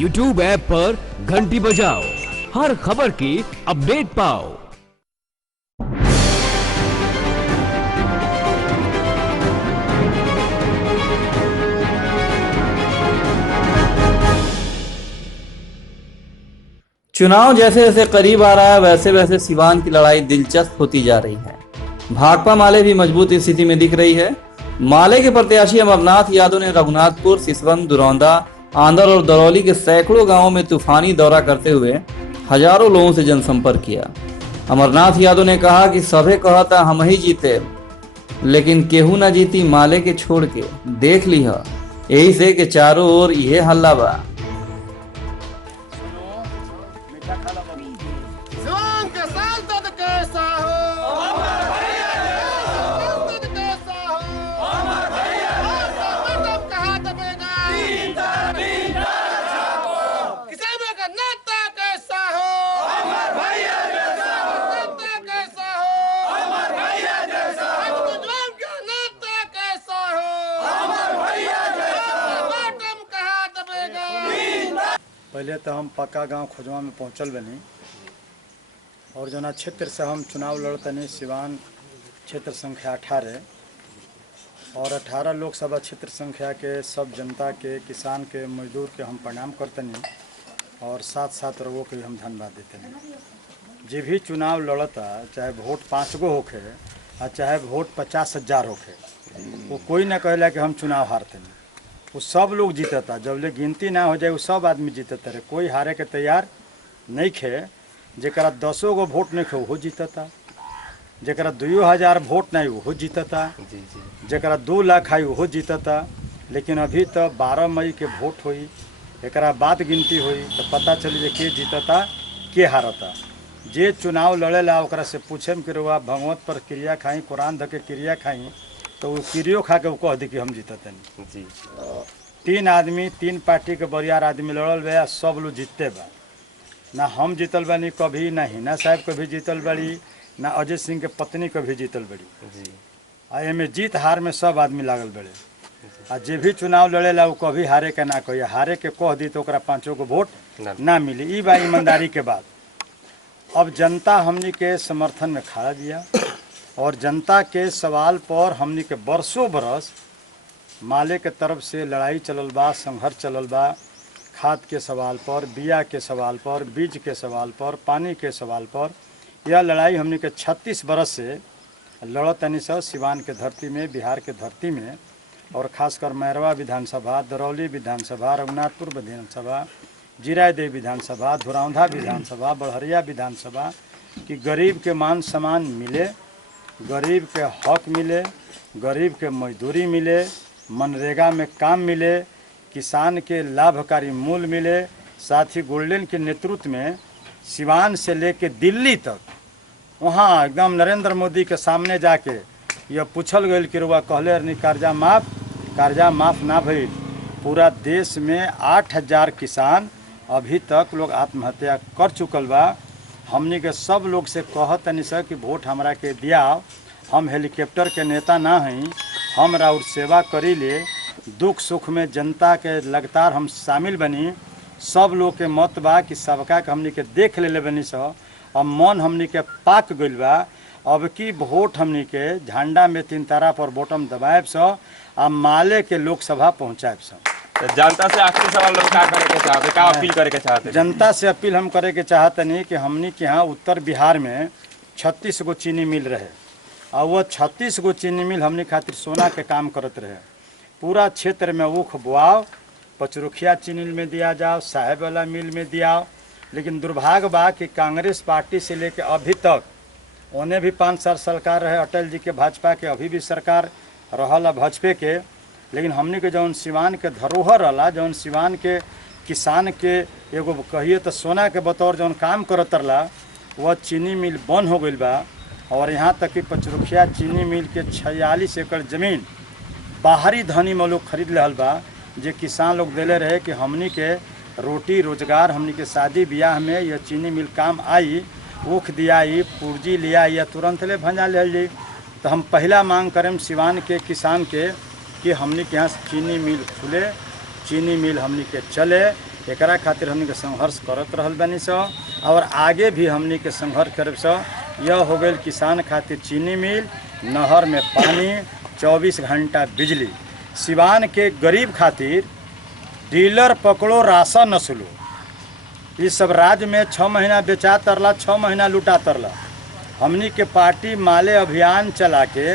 YouTube app पर घंटी बजाओ, हर खबर की अपडेट पाओ। चुनाव जैसे जैसे करीब आ रहा है वैसे वैसे सिवान की लड़ाई दिलचस्प होती जा रही है। भाकपा माले भी मजबूत स्थिति में दिख रही है। माले के प्रत्याशी अमरनाथ यादव ने रघुनाथपुर, सिसवन, दुरौंदा, आंदर और दरौली के सैकड़ों गांवों में तूफानी दौरा करते हुए हजारों लोगों से जनसंपर्क किया। अमरनाथ यादव ने कहा कि सभे कहता हम ही जीते, लेकिन केहू न जीती माले के छोड़ के देख ली है, यही से के चारों ओर ये हल्ला बा। पहले तो हम पक्का गांव खोजवा में पहुंचल बनी और जना क्षेत्र से हम चुनाव लड़तनी सिवान क्षेत्र संख्या 18 और 18 लोकसभा क्षेत्र संख्या के सब जनता के, किसान के, मजदूर के हम प्रणाम करतनी और साथ साथ लोगों के हम धन्यवाद देते। जे भी चुनाव लड़ता, चाहे वोट 5 गो होखे और चाहे वोट 50,000 होखे, वो कोई ना कहला कि हम चुनाव हारते नहीं। वो सब लोग जीतता, जब ले गिनती ना हो जाए वो सब आदमी जीतता रहे, कोई हारे के तैयार नहीं खे। जरा 10 गो वोट नहीं खे वो जीतता, जरा 2,000 वोट नहीं वो जीतता, जरा 2 लाख आई वो जीतता। लेकिन अभी तो 12 मई के वोट हुई, एक बाद गिनती हुई तो पता चली के जीतता के हारता। जे चुनाव लड़ेला ओकरा से पूछे कि रुआ भगवत पर क्रिया खाई, कुरान धके क्रिया खाई, तो वो क्रियो खा के वो कह दी कि हम जीतते नहीं जी। 3 आदमी, 3 पार्टी के बरियार आदमी लड़ल बा, सब लोग जीतते बा। ना हम जीतल बानी कभी, ना हिना साहब कभी जीतल बड़ी, ना अजय सिंह के पत्नी कभी जीतल बड़ी जी। आ एमे जीत हार में सब आदमी लागल बड़े। आ जे भी चुनाव लड़ेला वो कभी हारे के ना कही, हारे के कह दी तो ओकरा 5 गो वोट ना मिली। ई बा ईमानदारी के बात। अब जनता हमनी के समर्थन में खड़ा दिया और जनता के सवाल पर हमनी के बरसों बरस माले के तरफ से लड़ाई चलल बा, संघर्ष चलल बा। खाद के सवाल पर, बिया के सवाल पर, बीज के सवाल पर, पानी के सवाल पर। यह लड़ाई हमनी के 36 बरस से लड़तनी स सिवान के धरती में, बिहार के धरती में, और खासकर मैरवा विधानसभा, दरौली विधानसभा, रघुनाथपुर विधानसभा, जीरादेव विधानसभा, धुरौंधा विधानसभा, बड़हरिया विधानसभा कि गरीब के मान सम्मान मिले, गरीब के हक मिले, गरीब के मजदूरी मिले, मनरेगा में काम मिले, किसान के लाभकारी मूल्य मिले। साथ ही गोल्डन के नेतृत्व में सिवान से लेके दिल्ली तक वहाँ एकदम नरेंद्र मोदी के सामने जाके यह पूछल गई कि रुआ कहले नहीं कर्जा माफ ना भइल। पूरा देश में 8,000 किसान अभी तक लोग आत्महत्या कर चुकल बा। हमनी के सब लोग से कहतनी सर कि वोट हमरा के दिया, हम हेलीकॉप्टर के नेता ना हई, हम राउर सेवा करी ले, दुख सुख में जनता के लगातार हम शामिल बनी। सब लोग के मत बा कि सबका के हमनी के देख ले बनी स। अब मन हमनी के पाक गइल बा। अब की वोट हमनी के झंडा में 3 तारा पर बटन दबाएब स आ माले के लोकसभा पहुँचाएब स। जनता से आखिरी सवाल लोग क्या करे के चाहते, क्या अपील करे के चाहते? जनता से अपील हम करे के चाहतनी कि हमनी के यहाँ उत्तर बिहार में 36 गो चीनी मिल रहे और वो 36 गो चीनी मिल हमनी खातिर सोना के काम करत रहे। पूरा क्षेत्र में ऊख बोआव, पचरुखिया चीनी मिल में दिया जाओ, साहेब वाला मिल में दिया। लेकिन दुर्भाग्य बा कि कांग्रेस पार्टी से लेके अभी तक उन्हें भी 5 साल सरकार रहे, अटल जी के भाजपा के अभी भी सरकार रहला भाजपे के। लेकिन हमनी के जौन सिवान के धरोहर रहा, जौन सिवान के किसान के एगो कहिए तो सोना के बतौर जौन काम करत रहा, वह चीनी मिल बंद हो गई बा। और यहाँ तक कि पचरुखिया चीनी मिल के 46 एकड़ ज़मीन बाहरी धनी में लोग खरीद रहल बा, जे किसान लोग दिले रहे कि हमनी के रोटी रोजगार, हमनी के शादी ब्याह में यह चीनी मिल काम आई, ऊख दियाई, पूर्जी लिया या तुरंत ले भंजा ले जाई। तो हम पहला मांग करें सिवान के किसान के कि हमनी के यहाँ चीनी मिल खुले, चीनी मिल हमनी के चले एकरा खातिर हमनी के संघर्ष करत रहल बानी स और आगे भी हमनी के संघर्ष करब स। यह हो गई किसान खातिर चीनी मिल, नहर में पानी, 24 घंटा बिजली। सिवान के गरीब खातिर डीलर पकड़ो राशन नस्लो। इस सब राज्य में 6 महीना बेचा तरला, 6 महीना लुटा तरला। हमनी के पार्टी माले अभियान चला के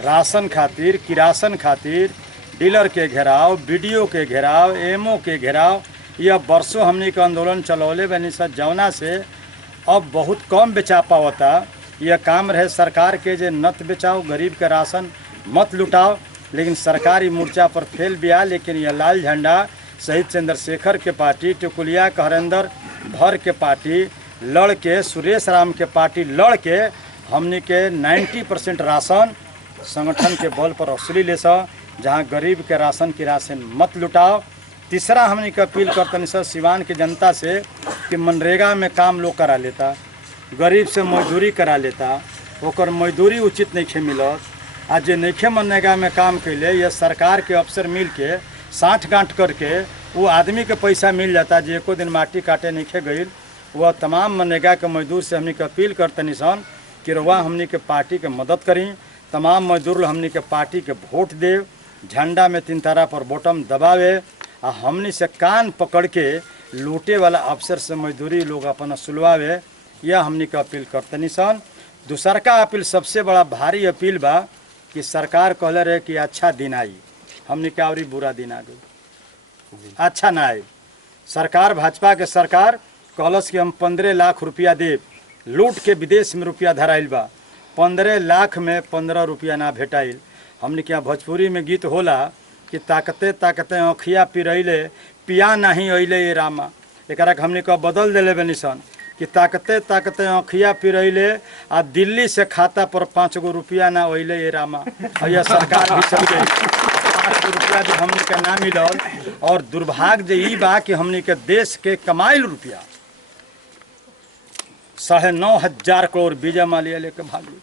राशन खातिर, किरासन खातिर डीलर के घेराव, बीडीओ के घेराव, एमओ के घेराव, यह बरसों हमनी के आंदोलन चलौले बनी स। जौना से अब बहुत कम बेचा पावता। यह काम रहे सरकार के जे नत बेचाओ, गरीब के राशन मत लुटाओ, लेकिन सरकारी मोर्चा पर फेल बिया। लेकिन यह लाल झंडा शहीद चंद्रशेखर के पार्टी, टिकुलिया के हरेंद्र भर के पार्टी लड़ के, सुरेश राम के पार्टी लड़ के हमनी के 90% राशन संगठन के बल पर वसूली ले स। जहाँ गरीब के राशन की राशन मत लुटाओ। तीसरा हमनी के अपील करतनी सर सिवान की जनता से कि मनरेगा में काम लोग करा लेता, गरीब से मजदूरी करा लेता, ओकर मजदूरी उचित नहीं मिलत। आज जे नहीं मनरेगा में काम कैले, यह सरकार के अफसर मिल के साठ गांठ करके वो आदमी के पैसा मिल जाता जे एको दिन माटी काटे नहीं गई। वह तमाम मनरेगा के मजदूर से हमनी के अपील करतनी सन कि रउआ हमनी के पार्टी के मदद करी। तमाम मजदूर हमनी के पार्टी के वोट दे, झंडा में 3 तारा पर बटन दबावे आ हमनी से कान पकड़ के लूटे वाला अफसर से मजदूरी लोग अपन सुलवावे। यह हमनी के अपील करतनी सन। दूसर का अपील सबसे बड़ा भारी अपील बा कि सरकार कहले रहे कि अच्छा दिन आई, हमनी के और बुरा दिन आ गई, अच्छा ना आई। सरकार, भाजपा के सरकार कहलस कि हम 15 लाख रुपया देव। लूट के विदेश में रुपया धराइल बा, 15 लाख में 15 रुपया ना भेटाइल। हमने क्या भोजपुरी में गीत होला कि ताकते ताकते आँखिया पिरैले पिया नहीं अइले ये रामा। एकरा हमने का बदल दिले बनी सन कि ताकते ताकते आँखिया पिरैले आ दिल्ली से खाता पर 5 गो रुपया ना अइले ये रामा। यह सरकार भी चल गई, 5 रुपया भी हमने के ना मिलल। और दुर्भाग्य ई बा कि हमने के देश के कमाइल रुपया 9,500 करोड़ विजय माल्या लेके भागी।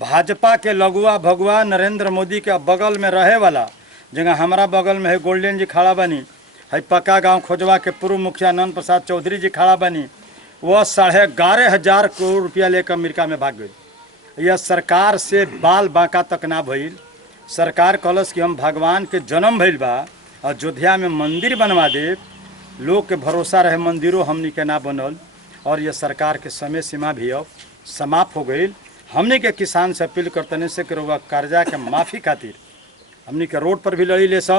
भाजपा के लगुआ भगुआ नरेंद्र मोदी के बगल में रहे वाला, जगह हमारा बगल में है गोल्डन जी खड़ा बनी, है पक्का गांव खोजवा के पूर्व मुखिया नंद प्रसाद चौधरी जी खड़ा बनी। वह 11,500 करोड़ रुपया लेकर अमेरिका में भाग गई। यह सरकार से बाल बांका तक ना भइल। सरकार कहलस कि हम भगवान के जन्म भइल बा, अयोध्या में मंदिर बनवा दे। लोग के भरोसा रहे मंदिरों हमनी के ना बनल। और यह सरकार के समय सीमा भी अब समाप्त हो गई। हमनी के किसान से अपील करतने से कि रउआ कर्जा के माफ़ी खातिर हमनी के रोड पर भी लड़ी ले स।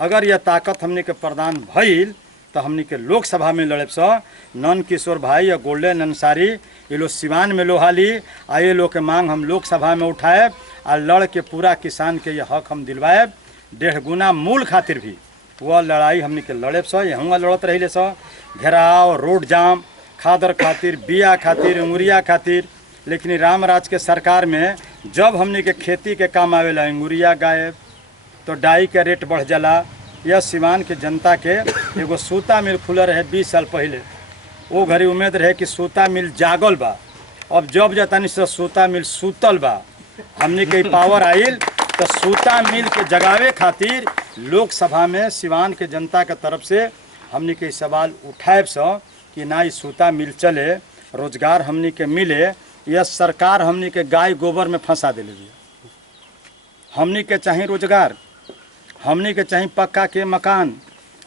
अगर यह ताकत हमनी के प्रदान भइल तो हमनी के लोकसभा में लड़े स। नंद किशोर भाई या गोल्डन अंसारी ये लोग सिवान में लोहाली आ ये लोग के मांग हम लोकसभा में उठाए आ लड़ के पूरा किसान के ये हक हम दिलवाए। 1.5 गुना मूल खातिर भी वह लड़ाई हमनी के लड़े स। यहाँ लड़त रही स। घेराव, रोड जाम, खादर खातिर, बिया खातिर, अंगुरिया खातिर। लेकिन रामराज के सरकार में जब हमने के खेती के काम आवेला अंगुरिया गायब तो डाई के रेट बढ़ जाला। यह सिवान के जनता के एगो सूता मिल खुलल रहे 20 साल पहले। वो घड़ी उम्मीद रहे कि सूता मिल जागल बा। अब जब जतनी से सूता मिल सूतल बा, हमने के पावर आइल तो सूता मिल के जगावे खातिर लोकसभा में सिवान के जनता के तरफ से हमने के सवाल उठाएब स कि ना सूता मिल चले, रोजगार हमने के मिले। यह सरकार हमनी के गाय गोबर में फंसा दिले। हमनी के चाहिए रोजगार, हमनी के चाहिए पक्का के मकान,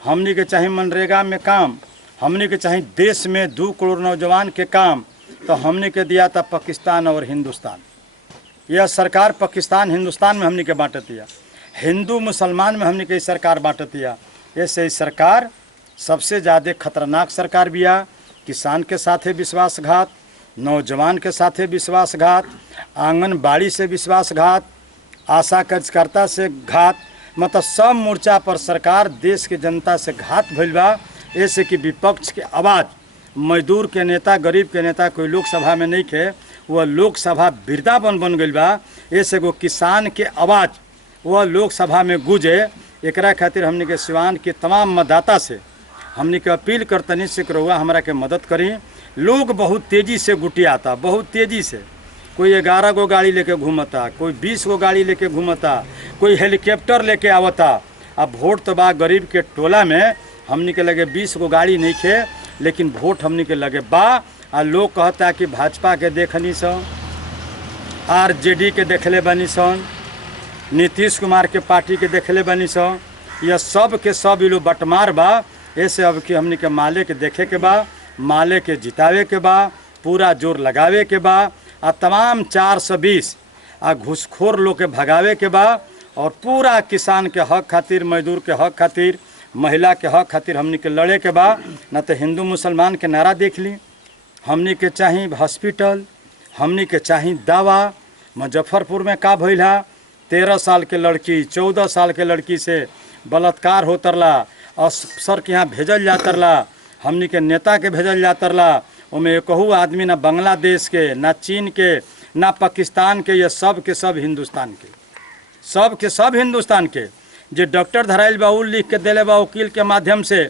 हमनी के चाहिए मनरेगा में काम, हमनी के चाहिए देश में 2 करोड़ नौजवान के काम। तो हमनी के दिया था पाकिस्तान और हिंदुस्तान। यह सरकार पाकिस्तान हिंदुस्तान में हमनी के बांटतिया, हिंदू मुसलमान में हमनी के सरकार बांटतिया। ऐसे सरकार सबसे ज़्यादा खतरनाक सरकार बिया। किसान के साथे विश्वासघात, नौजवान के साथे विश्वासघात, आंगनबाड़ी से विश्वासघात, आशा कार्यकर्ता से घात, मतलब सब मोर्चा पर सरकार देश के जनता से घात भइल बा। ऐसे कि विपक्ष के आवाज़, मजदूर के नेता, गरीब के नेता कोई लोकसभा में नहीं थे, वह लोकसभा वृंदावन बन गई बा। ऐसे वो किसान के आवाज़ वह लोकसभा में गूंजे। एकरा खातिर हमने के सिवान के तमाम मतदाता से हमने के अपील करतनी से रउआ हमरा के मदद करी। लोग बहुत तेज़ी से गुटियाता, बहुत तेज़ी से। कोई 11 गो गाड़ी लेके घूमता, कोई 20 गो गाड़ी लेके घूमता, कोई हेलीकॉप्टर लेके आवता। अब वोट तो बा गरीब के टोला में, हमनी के लगे 20 गो गाड़ी नहीं खे, लेकिन वोट हमनी के लगे बा। आ लोग कहता कि भाजपा के देखनी सन, आरजेडी के देखले बनी सन, नीतीश कुमार के पार्टी के देखले बनी सन। यह सब के सब ये लोग बटमार बा। ऐसे अब कि हमनी के माले के देखे के बा, माले के जितावे के बा, पूरा जोर लगावे के बा। आ तमाम 420 आ घूसखोर लोग के भगावे के बा। और पूरा किसान के हक खातिर, मजदूर के हक खातिर, महिला के हक खातिर हमनी के लड़े के बा। न तो हिंदू मुसलमान के नारा देख ली, हमनी के चाही हॉस्पिटल, हमनी के चाही दवा। मुजफ्फरपुर में का भइल है, 13 साल के लड़की 14 साल के लड़की से बलात्कार होतरला, अफसर के यहाँ भेजल जातरला, हमनी के नेता के भेजल जातरला। उमें एकहू आदमी ना बांग्लादेश के, ना चीन के, ना पाकिस्तान के, ये सब के सब हिंदुस्तान के, सब के सब हिंदुस्तान के। जे डॉक्टर धराइल बा उ लिख के दिले बा वकील के माध्यम से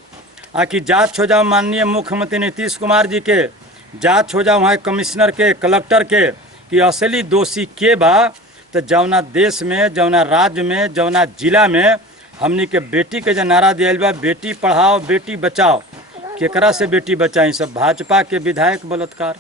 कि जांच हो जाओ माननीय मुख्यमंत्री नीतीश कुमार जी के, जांच हो जाओ वहाँ कमिश्नर के, कलेक्टर के, कि असली दोषी के बा। तो जौना देश में, जौना राज्य में, जौना जिला में हमनी के बेटी के जो नारा दियल बा, बेटी पढ़ाओ बेटी बचाओ, केकरा से बेटी बचाई? सब भाजपा के विधायक बलात्कार,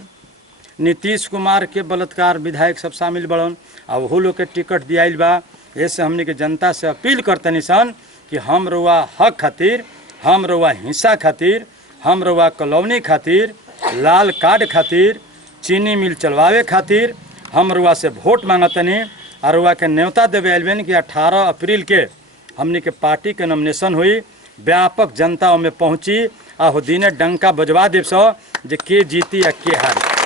नीतीश कुमार के बलात्कार विधायक सब शामिल बड़न। अब वो लोग के टिकट दियाइल बा। ऐसे हमनी के जनता से अपील करतनी सन कि हम रउआ हक खातिर, हम रउआ हिंसा खातिर, हम रउआ कॉलोनी खातिर, लाल कार्ड खातिर, चीनी मिल चलवावे खातिर हम रउआ से वोट मांगतनी। और रउआ के न्योता देवे आइल बनी कि 18 अप्रैल के हमनी के पार्टी के नॉमिनेशन हुई, व्यापक जनता में पहुँची। आ दिने डंका बजवा देव सो जे के जीती या के हारी।